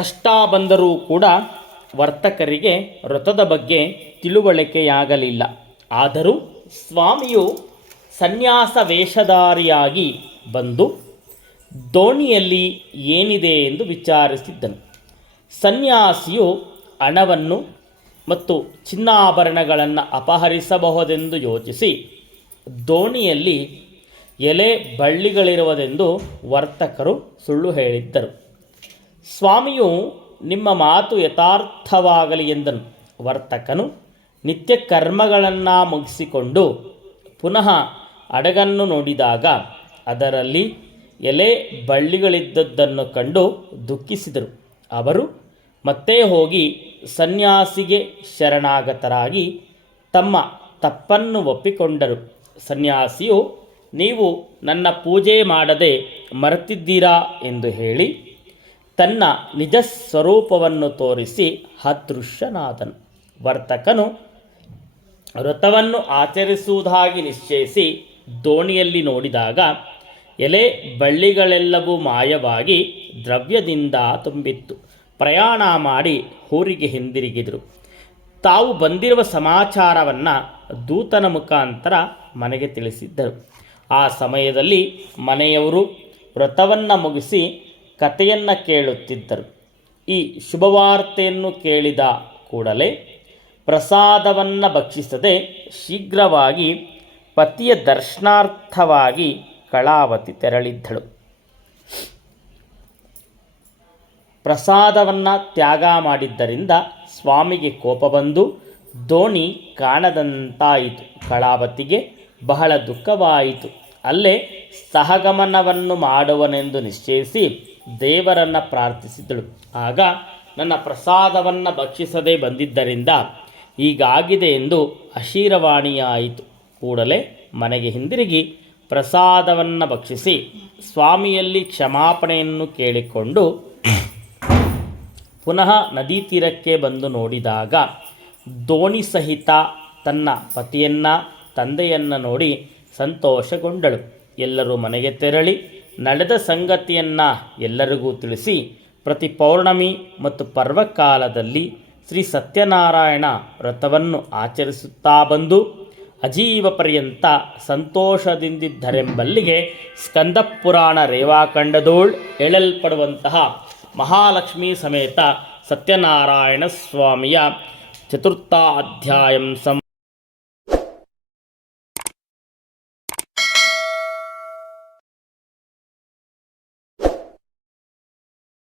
ಕಷ್ಟ ಬಂದರೂ ಕೂಡ ವರ್ತಕರಿಗೆ ವ್ರತದ ಬಗ್ಗೆ ತಿಳುವಳಿಕೆಯಾಗಲಿಲ್ಲ. ಆದರೂ ಸ್ವಾಮಿಯು ಸನ್ಯಾಸ ವೇಷಧಾರಿಯಾಗಿ ಬಂದು ದೋಣಿಯಲ್ಲಿ ಏನಿದೆ ಎಂದು ವಿಚಾರಿಸಿದ್ದನು. ಸನ್ಯಾಸಿಯು ಹಣವನ್ನು ಮತ್ತು ಚಿನ್ನಾಭರಣಗಳನ್ನು ಅಪಹರಿಸಬಹುದೆಂದು ಯೋಚಿಸಿ ದೋಣಿಯಲ್ಲಿ ಎಲೆ ಬಳ್ಳಿಗಳಿರುವುದೆಂದು ವರ್ತಕರು ಸುಳ್ಳು ಹೇಳಿದ್ದರು. ಸ್ವಾಮಿಯು ನಿಮ್ಮ ಮಾತು ಯಥಾರ್ಥವಾಗಲಿ ಎಂದನು. ವರ್ತಕನು ನಿತ್ಯ ಕರ್ಮಗಳನ್ನು ಮುಗಿಸಿಕೊಂಡು ಪುನಃ ಅಡಗನ್ನು ನೋಡಿದಾಗ ಅದರಲ್ಲಿ ಎಲೆ ಬಳ್ಳಿಗಳಿದ್ದದ್ದನ್ನು ಕಂಡು ದುಃಖಿಸಿದರು. ಅವರು ಮತ್ತೆ ಹೋಗಿ ಸನ್ಯಾಸಿಗೆ ಶರಣಾಗತರಾಗಿ ತಮ್ಮ ತಪ್ಪನ್ನು ಒಪ್ಪಿಕೊಂಡರು. ಸನ್ಯಾಸಿಯು, ನೀವು ನನ್ನ ಪೂಜೆ ಮಾಡದೆ ಮರೆತಿದ್ದೀರಾ? ಎಂದು ಹೇಳಿ ತನ್ನ ನಿಜ ಸ್ವರೂಪವನ್ನು ತೋರಿಸಿ ಅದೃಶ್ಯನಾದನು ವರ್ತಕನು ವ್ರತವನ್ನು ಆಚರಿಸುವುದಾಗಿ ನಿಶ್ಚಯಿಸಿ ದೋಣಿಯಲ್ಲಿ ನೋಡಿದಾಗ ಎಲೆ ಬಳ್ಳಿಗಳೆಲ್ಲವೂ ಮಾಯವಾಗಿ ದ್ರವ್ಯದಿಂದ ತುಂಬಿತ್ತು. ಪ್ರಯಾಣ ಮಾಡಿ ಊರಿಗೆ ಹಿಂದಿರುಗಿದರು. ತಾವು ಬಂದಿರುವ ಸಮಾಚಾರವನ್ನು ದೂತನ ಮುಖಾಂತರ ಮನೆಗೆ ತಿಳಿಸಿದ್ದರು. ಆ ಸಮಯದಲ್ಲಿ ಮನೆಯವರು ವ್ರತವನ್ನು ಮುಗಿಸಿ ಕಥೆಯನ್ನು ಕೇಳುತ್ತಿದ್ದರು. ಈ ಶುಭವಾರ್ತೆಯನ್ನು ಕೇಳಿದ ಕೂಡಲೇ ಪ್ರಸಾದವನ್ನು ಭಕ್ಷಿಸದೆ ಶೀಘ್ರವಾಗಿ ಪತಿಯ ದರ್ಶನಾರ್ಥವಾಗಿ ಕಳಾವತಿ ತೆರಳಿದ್ದಳು. ಪ್ರಸಾದವನ್ನು ತ್ಯಾಗ ಮಾಡಿದ್ದರಿಂದ ಸ್ವಾಮಿಗೆ ಕೋಪ ಬಂದು ದೋಣಿ ಕಾಣದಂತಾಯಿತು. ಕಳಾವತಿಗೆ ಬಹಳ ದುಃಖವಾಯಿತು. ಅಲ್ಲೇ ಸಹಗಮನವನ್ನು ಮಾಡುವನೆಂದು ನಿಶ್ಚಯಿಸಿ ದೇವರನ್ನು ಪ್ರಾರ್ಥಿಸಿದಳು. ಆಗ ನನ್ನ ಪ್ರಸಾದವನ್ನು ಭಕ್ಷಿಸದೇ ಬಂದಿದ್ದರಿಂದ ಹೀಗಾಗಿದೆ ಎಂದು ಅಶೀರವಾಣಿಯಾಯಿತು. ಕೂಡಲೇ ಮನೆಗೆ ಹಿಂದಿರುಗಿ ಪ್ರಸಾದವನ್ನು ಭಕ್ಷಿಸಿ ಸ್ವಾಮಿಯಲ್ಲಿ ಕ್ಷಮಾಪಣೆಯನ್ನು ಕೇಳಿಕೊಂಡು ಪುನಃ ನದಿ ತೀರಕ್ಕೆ ಬಂದು ನೋಡಿದಾಗ ದೋಣಿ ಸಹಿತ ತನ್ನ ಪತಿಯನ್ನ, ತಂದೆಯನ್ನು ನೋಡಿ ಸಂತೋಷಗೊಂಡಳು. ಎಲ್ಲರೂ ಮನೆಗೆ ತೆರಳಿ ನಡೆದ ಸಂಗತಿಯನ್ನು ಎಲ್ಲರಿಗೂ ತಿಳಿಸಿ, ಪ್ರತಿ ಪೌರ್ಣಮಿ ಮತ್ತು ಪರ್ವಕಾಲದಲ್ಲಿ ಶ್ರೀ ಸತ್ಯನಾರಾಯಣ ವ್ರತವನ್ನು ಆಚರಿಸುತ್ತಾ ಬಂದು, ಅಜೀವ ಪರ್ಯಂತ ಸಂತೋಷದಿಂದಿದ್ದರೆಂಬಲ್ಲಿಗೆ ಸ್ಕಂದಪುರಾಣ ರೇವಾಖಂಡದೋಳ್ ಎಳಲ್ಪಡುವಂತಹ ಮಹಾಲಕ್ಷ್ಮೀ ಸಮೇತ ಸತ್ಯನಾರಾಯಣ ಸ್ವಾಮಿಯ ಚತುರ್ಥಾಧ್ಯಾಯಂ ಸಮ